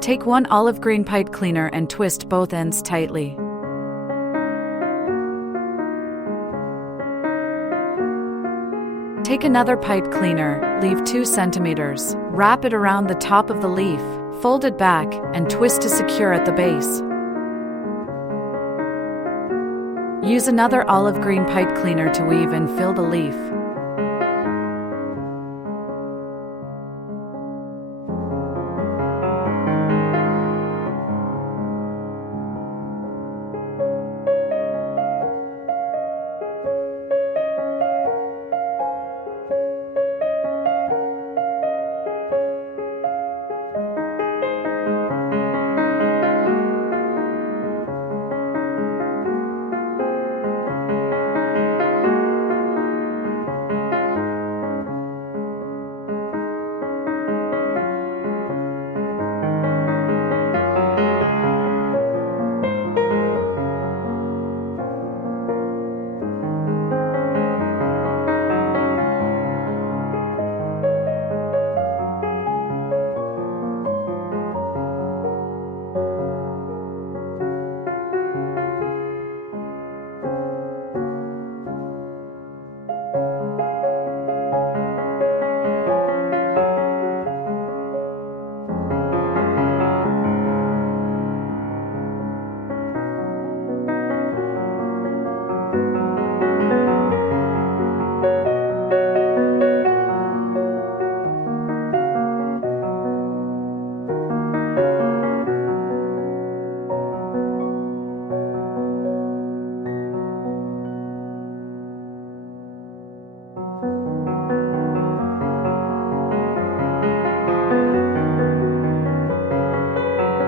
Take one olive green pipe cleaner and twist both ends tightly. Take another pipe cleaner, leave 2 centimeters, wrap it around the top of the leaf, fold it back, and twist to secure at the base. Use another olive green pipe cleaner to weave and fill the leaf.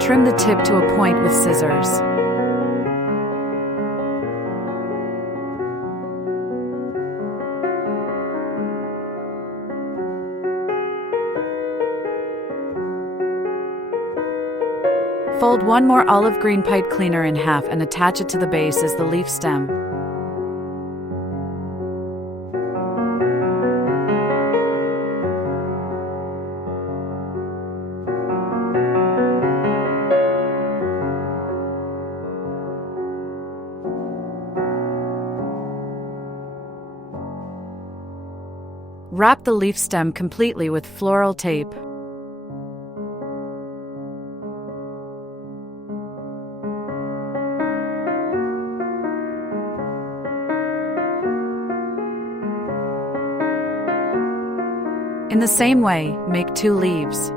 Trim the tip to a point with scissors. Fold one more olive green pipe cleaner in half and attach it to the base as the leaf stem. Wrap the leaf stem completely with floral tape. In the same way, make 2 leaves.